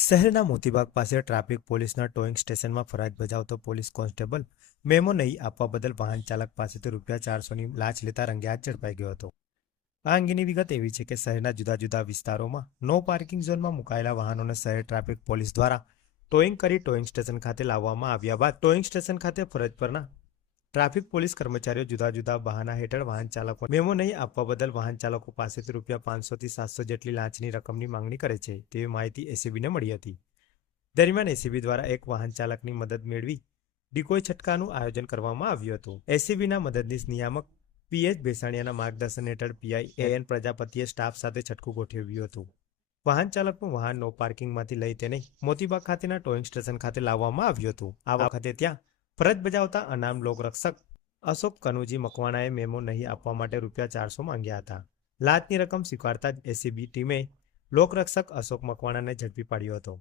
શહેરના મોતીબાગ પાસે ટ્રાફિક પોલીસના ટોઈંગ સ્ટેશનમાં ફરજ બજાવતો પોલીસ કોન્સ્ટેબલ મેમો નહીં આપવા બદલ વાહન ચાલક પાસેથી રૂપિયા ચારસોની લાંચ લેતા રંગે હાથ ઝડપાઈ ગયો હતો. આ અંગેની વિગત એવી છે કે શહેરના જુદા જુદા વિસ્તારોમાં નો પાર્કિંગ ઝોનમાં મુકાયેલા વાહનોને શહેર ટ્રાફિક પોલીસ દ્વારા ટોઈંગ કરી ટોઈંગ સ્ટેશન ખાતે લાવવામાં આવ્યા બાદ ટોઈંગ સ્ટેશન ખાતે ફરજ પરના ટ્રાફિક પોલીસ કર્મચારીઓ જુદા જુદા બહાના હેઠળ વાહન ચાલકો મેમો નહીં આપવા બદલ વાહન ચાલકો પાસેથી રૂપિયા પાંચસોથી સાતસો જેટલી લાંચની રકમની માંગણી કરે છે. તેવી માહિતી એસીબીને મળી હતી. દરમિયાન એસીબી દ્વારા એક વાહન ચાલકની મદદ મેળવી ડિકોય છટકાનું આયોજન કરવામાં આવ્યું હતું. એસીબીના મદદનીશ નિયામક પીએચ ભેસાણીયાના માર્ગદર્શન હેઠળ પીઆઈ એન પ્રજાપતિએ સ્ટાફ સાથે છટકું ગોઠવ્યું હતું. વાહન ચાલકનું વાહન નો પાર્કિંગમાંથી લઈ તેને મોતીબાગ ખાતેના ટોઈંગ સ્ટેશન ખાતે લાવવામાં આવ્યું હતું. આ વખતે ત્યાં ફરજ બજાવતા અનામ લોકરક્ષક અશોક કનુજી મકવાણાએ મેમો નહીં આપવા માટે રૂપિયા ચારસો માંગ્યા હતા. લાંચની રકમ સ્વીકારતા જ એસીબી ટીમે લોકરક્ષક અશોક મકવાણાને ઝડપી પાડ્યો હતો.